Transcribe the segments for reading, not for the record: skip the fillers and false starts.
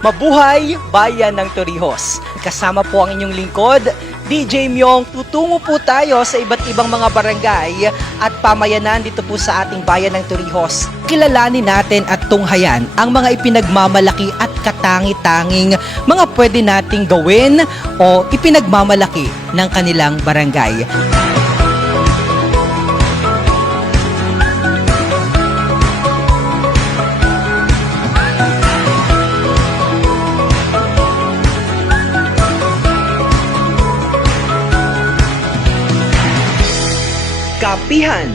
Mabuhay Bayan ng Torrijos! Kasama po ang inyong lingkod, DJ Myong. Tutungo po tayo sa iba't ibang mga barangay at pamayanan dito po sa ating Bayan ng Torrijos. Kilalanin natin at tunghayan ang mga ipinagmamalaki at katangi-tanging mga pwede nating gawin o ipinagmamalaki ng kanilang barangay. Kapihan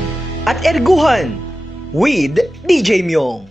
at Erguhan with DJ Myong.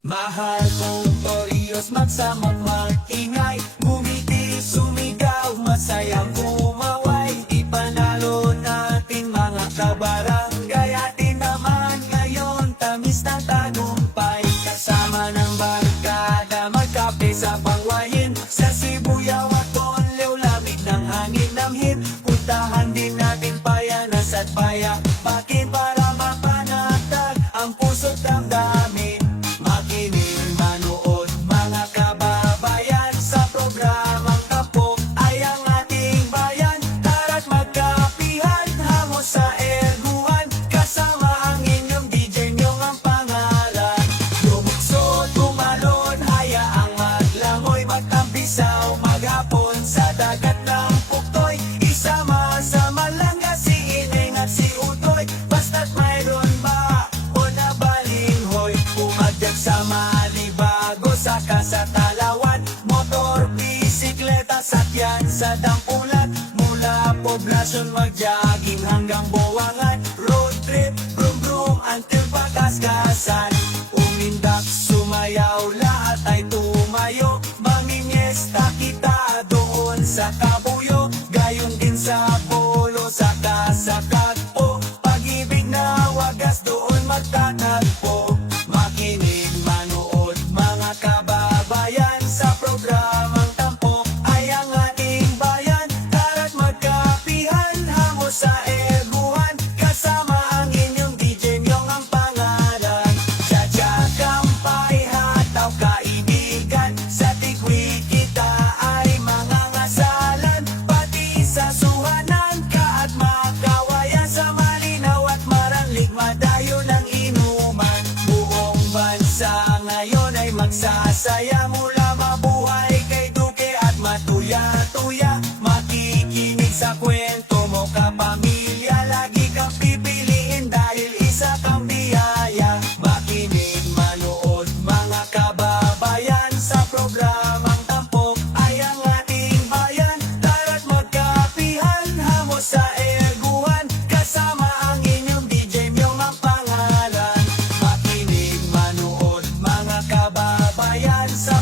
Mahal kong Torrijos, magsama mag-ingay, bumiti, sumigaw, masayang kumaway. Ipanalo natin mga kabarangay, atin naman ngayon, tamis ng tagumpay. Kasama ng barkada, magkape sa pangwayin, sa Sibuyaw at Bonleo, lamig ng hangin ng hit. Puntahan din natin Payanas at Paya, bakit para mapanatag ang puso't damdamin. Makinig, manood mga kababayan, sa programang Tampok ay ang ating bayan. Tara't magkapihan, hango sa Erguhan, kasama ang inyong DJ Myong ang pangalan. Lumukso, tumalon, hayaang maglangoy, magtampisaw, maghapon sa dagat ng Puktoy. Isama-sama lang si Ineng at si Utoy, basta't mayroon ba o nabalinghoy. Umadyag sa Malibago, saka sa Talawan, motor, bisikleta, sakyan sa Dampulat. Mula poblasyon mag-jogging hanggang Buwangan, road trip, brum brum until Pagkaskasan. Umindak, sumayaw, lahat ay tumayo, mangingiesta kita doon sa Kabuyo. Gayon din sa Polo, saka sa Katpo, pag-ibig na wagas doon magtatagpo. Makinig, manood mga kababayan, sa programang Tampok ay ang ating bayan. Tara't magkapihan, hango sa Erguhan, kasama ang inyong DJ Myong ang pangalan. Tiyatyak, kampay, hataw, kaibigan, sa tigwi kita ay mga ngasalan. Pati sa suhanan ka at makawayan, sa malinaw at maranlig, madayo ng inuman. Buong bansa ngayon ay magsasaya, mula mabuhay kay Duque at matuya-tuya. Makikinig sa kwento mo kapamilya, lagi kang pipiliin dahil isa kang biyaya. Makinig, manood mga kababayan, sa programang Tampok ay ang ating bayan. Tara't magkapihan, hango sa Erguhan, kasama ang inyong DJ Myong ang pangalan. Makinig, manood mga kababayan, sa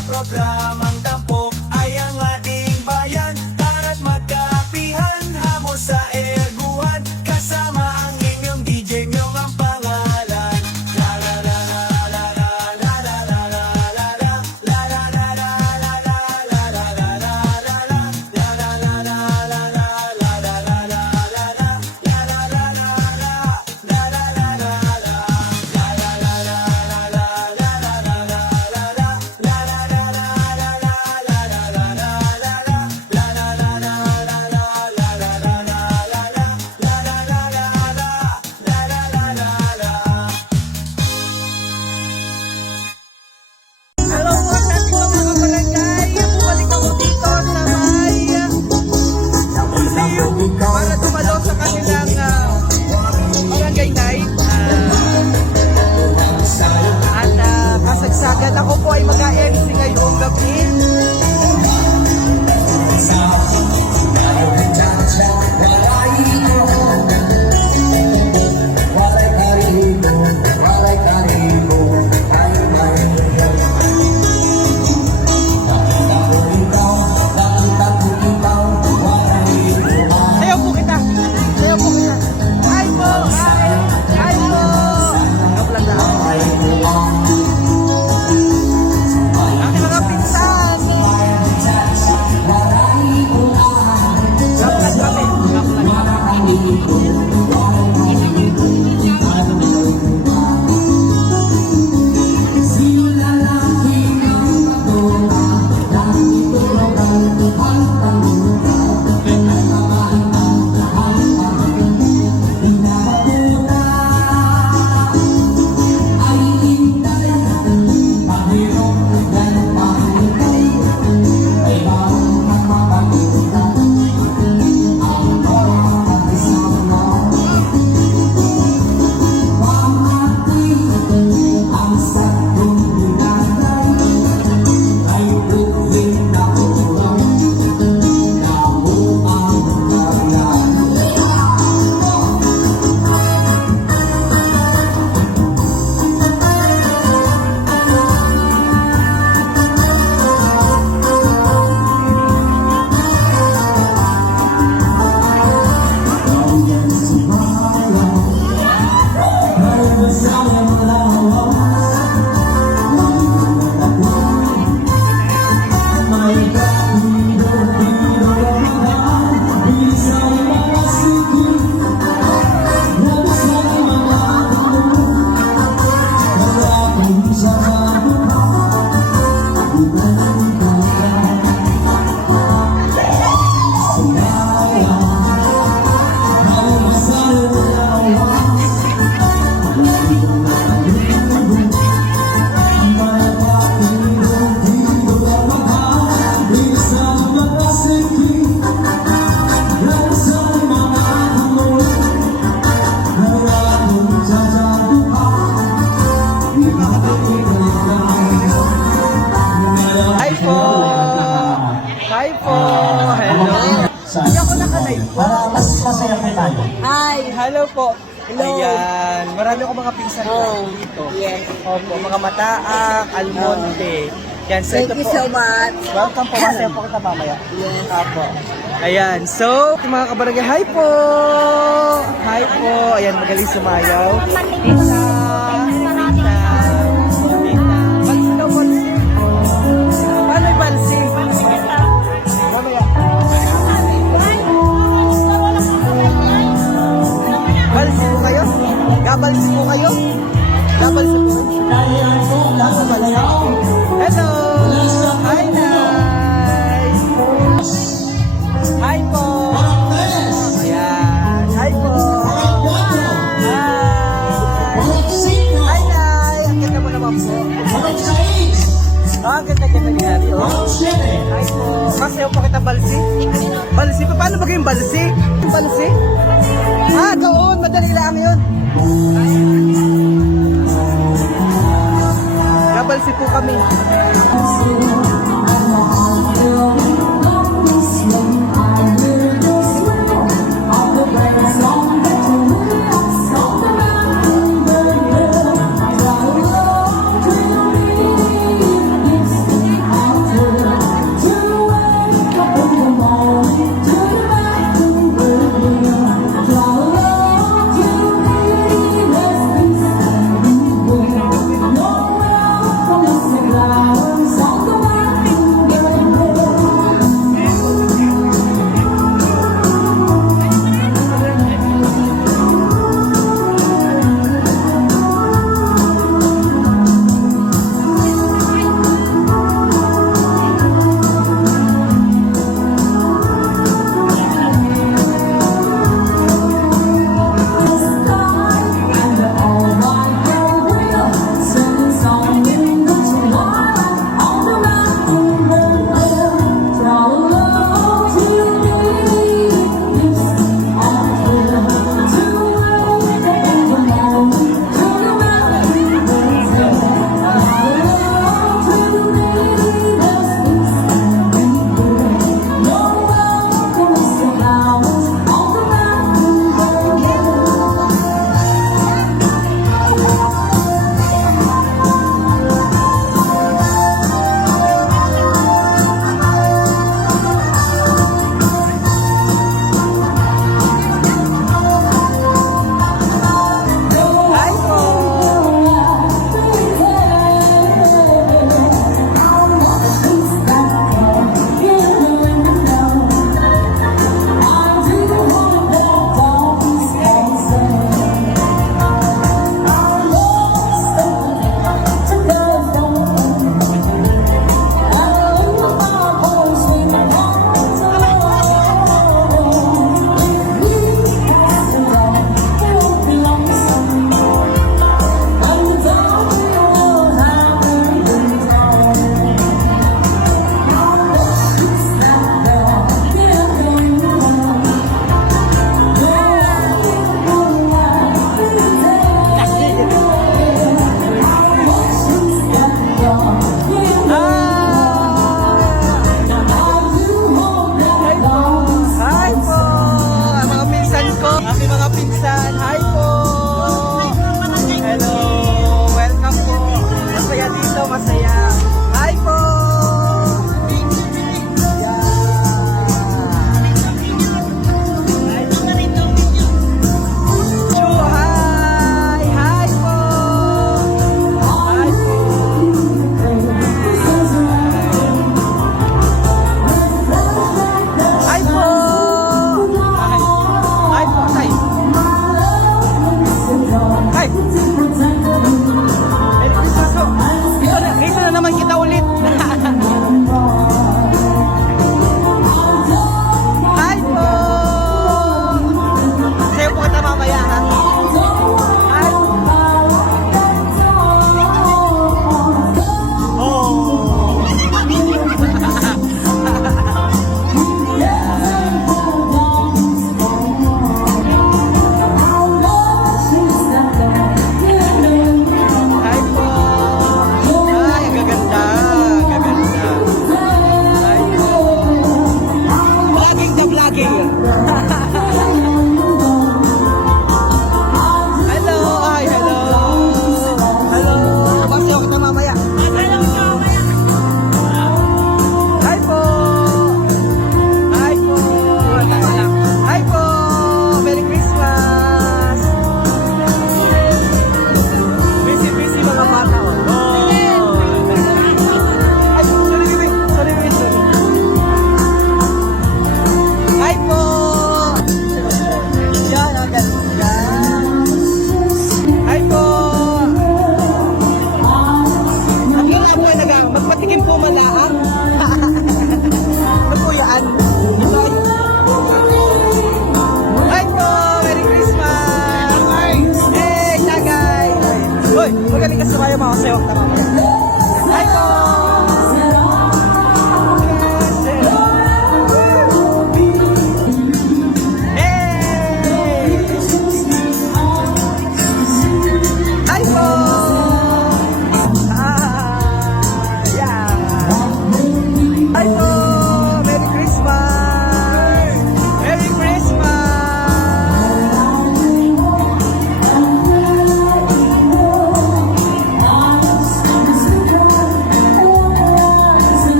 Hindi ako nakalive po. Para mas masaya po tayo. Hi! Hello po. Hello. Ayan, marami akong mga pinsan Oh, dito. yes. Opo, mga Mataak, Almonte. Yan, so Thank ito you po. so much. Welcome po, masaya po kita mamaya. Yes. Apo. Ayan, so, mga kabarangay, hi po! Hi po! Ayan, magaling sumayaw. Tita! Tita! Tita! Balsi daw, balsi. Paano yung balsi? Mamaya. Balsi po kayo? Gabalsi po kayo? Gabalsi po? Gabalsi. Hello! Hi, Nay! Hi po! Ayan. Hi po! Hi! Hi, Nay! Ang ganda mo naman po. Ang ganda-ganda niya. Hi po. Kasi po kita balsi. Balsi pa? Paano ba kayong balsi? Balsi? Ah, doon. Madali lang yun. Gabalsi po kami.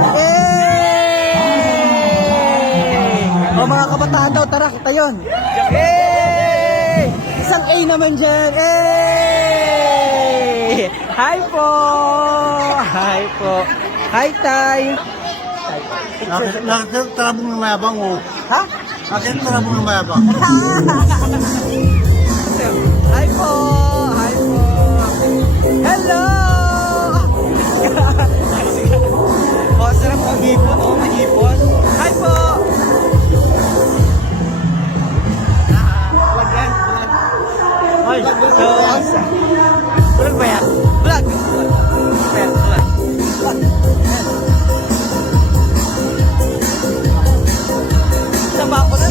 Yay! O mga kabataan daw, tara, kita yun. Yay! Isang A naman dyan. Yay! Hi po! Hi po! Hi, Tay! Nakakit tarabong ng mayabang o. Ha? Nakakit tarabong ng mayabang. Hi po! Hi po! Hello! Oh, sarap ang hipon. Oh, may hipon. Hi po! Vlog yan. Vlog. So, vlog ba yan? Vlog. Vlog. Sama ako na.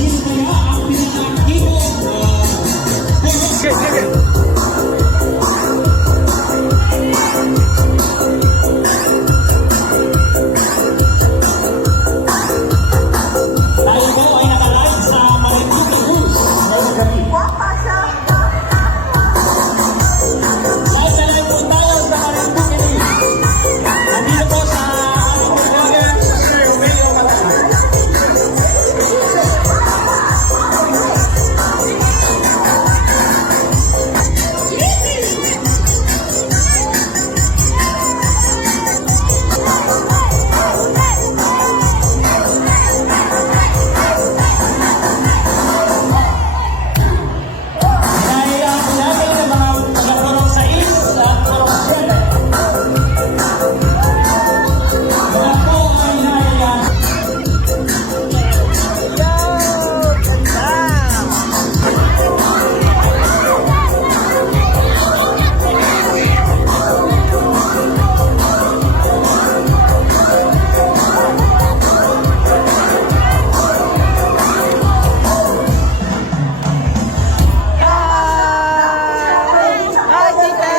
Hi, tita!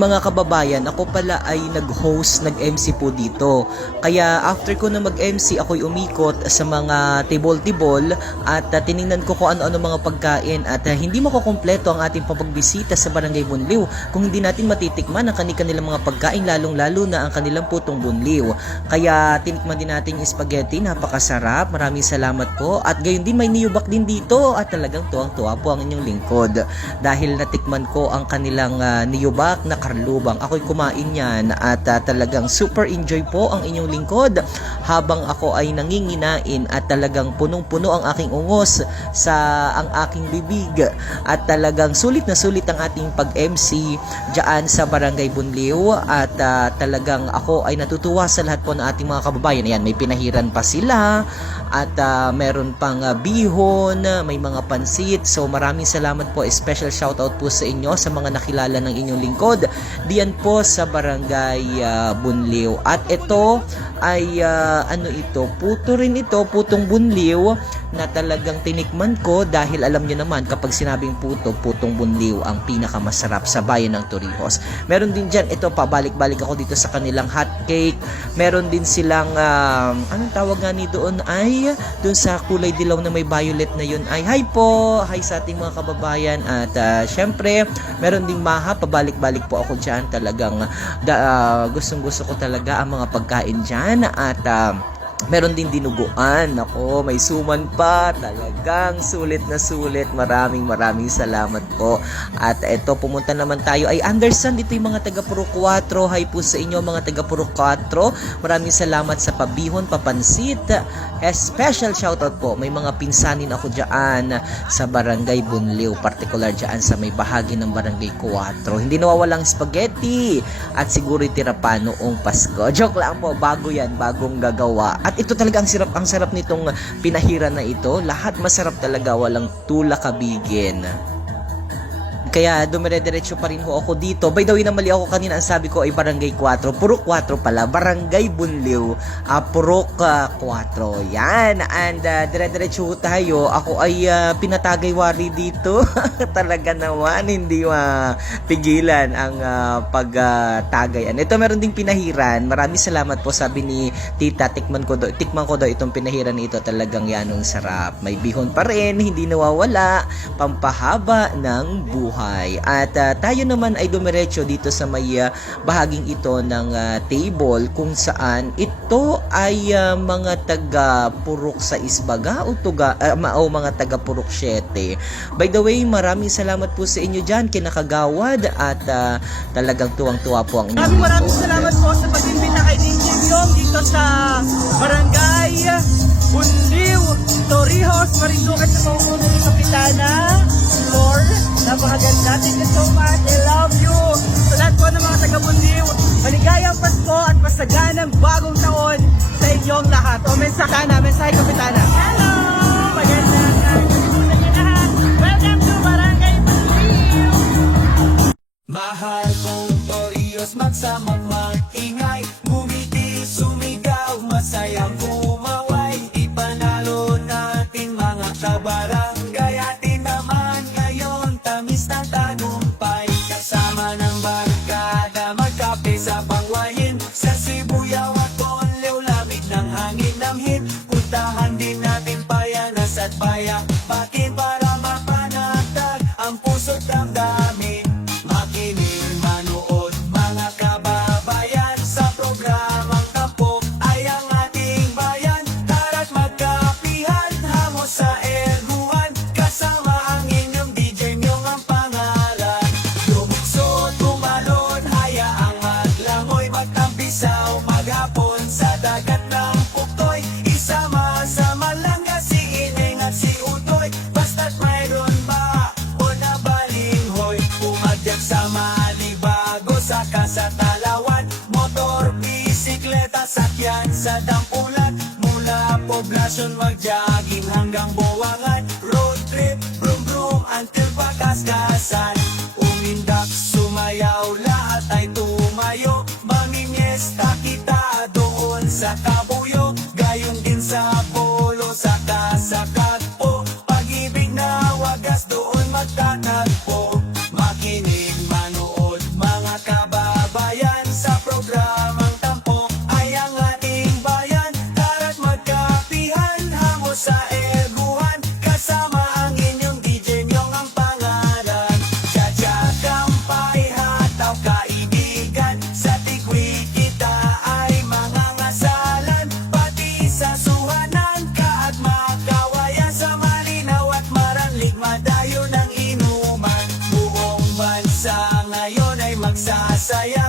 mga kababayan, ako pala ay nag-host, nag-MC po dito. Kaya after ko na mag-MC, ako'y umikot sa mga table-table at tiningnan ko kung ano-ano mga pagkain at hindi makukumpleto ang ating papagbisita sa Barangay Bunliw kung hindi natin matitikman ang kanilang mga pagkain, lalong-lalo na ang kanilang putong bunliw. Kaya tinikman din natin yung spaghetti, napakasarap. Maraming salamat po. At gayon din may niyubak din dito at talagang tuwang-tuwa po ang inyong lingkod dahil natikman ko ang kanilang niyubak na karlubang. Ako'y kumain yan at talagang super enjoy po ang inyong lingkod habang ako ay nanginginain at talagang punong-puno ang aking ungos sa ang aking bibig at talagang sulit na sulit ang ating pag-MC dyan sa Barangay Bunliw at talagang ako ay natutuwa sa lahat po ng ating mga kababayan. Ayan, may pinahiran pa sila at meron pang bihon, may mga pansit. So maraming salamat po, special shoutout po sa inyo sa mga nakilala ng inyong lingkod diyan po sa Barangay Bunliw. At ito ay puto rin ito, putong bunliw na talagang tinikman ko dahil alam niyo naman kapag sinabing puto, putong bunliw ang pinakamasarap sa bayan ng Torrijos. Meron din dyan, ito pabalik-balik ako dito sa kanilang hot cake. Meron din silang anong tawag nga ni doon ay doon sa kulay dilaw na may violet na yun ay hi po, hi sa ating mga kababayan. At syempre meron ding maha, pabalik-balik po ako dyan. Talagang gustong-gusto ko talaga ang mga pagkain dyan. At meron din dinuguan. Ako, may suman pa. Talagang sulit na sulit. Maraming salamat po. At eto, pumunta naman tayo. Ay, Anderson, ito yung mga taga Purok 4. Hi po sa inyo, mga taga Purok 4. Maraming salamat sa pabihon, papansit. Special shoutout po. May mga pinsanin ako dyan sa Barangay Bunliw. Particular dyan sa may bahagi ng Barangay 4. Hindi nawawalang spaghetti. At siguro itira pa noong Pasko. Joke lang po. Bago yan. Bagong gagawa. At ito talaga ang sarap nitong pinahiran na ito. Lahat masarap talaga, walang tulakabigin. Kaya dumire-diretso pa rin ho ako dito. By the way, namali ako kanina. Ang sabi ko ay Barangay 4. Purok 4 pala. Barangay Bunliw. Purok 4. Yan. And dire-diretso tayo. Ako ay pinatagay wari dito. Talaga naman. Hindi mapigilan ang pagtagay. Ito meron ding pinahiran. Maraming salamat po. Sabi ni Tita, tikman ko daw itong pinahiran ito. Talagang yanong sarap. May bihon pa rin. Hindi nawawala. Pampahaba ng buhay. At tayo naman ay dumiretso dito sa may bahaging ito ng table kung saan ito ay mga taga Purok 6 baga o mga taga Purok 7. By the way, maraming salamat po sa inyo dyan, kinakagawad at talagang tuwang-tuwa po ang inyo. Maraming salamat po sa pag-imbita kay DJ Myong dito sa Barangay Bunliw, Torrijos, Marinduque sa pauuna ni Kapitana Flor. Napakaganda. Thank you so much. I love you. Sa lahat po ng mga taga-Bunliw, maligayang Pasko at masaganang bagong taon sa inyong lahat. O mensahe Kapitana. Hello! Magandang gabi sa inyo lahat. Welcome to Barangay Bunliw. Mahal kong Torrijos, magsamang mag-ingay, ngumiti, sumigaw, masayang kumaway, ipanalo natin mga kabarangay, atin naman ngayon, tamis ng tagumpay, kasama ng barkada, magkape sa pangwahin, sa Sibuyaw at Bunliw, lamig ng hangin namhin, puntahan din natin Payanas at Payapakin para mapanatag ang puso't damdamin. Makinig, manood, mga kababayan, sa programang Tampok ay ang ating bayan. Tara't magkapihan, hango sa erguhan, kasama ang inyong DJ Myong ang pangalan. Lumukso, tumalon, hayaang maglangoy, magtampisaw, maghapon sa dagat ng Puktoy. Isama-sama lang si Ineng at si Utoy, basta't mayroon ba o nabalinghoy. Umadyag sa Malibago, saka sa Talawan, motor, bisikleta, sakyan sa Dampulat, mula poblasyon mag-jogging hanggang Buwangan, road trip, brum brum until Pagkaskasan. Umindak, sumayaw, lahat ay tumayo, mamimiesta kita doon sa Kabuyo, gayon din sa Polo, saka sa Katpo, pag-ibig na wagas doon magtatagpo. Makinig, manood, mga kababayan, masaya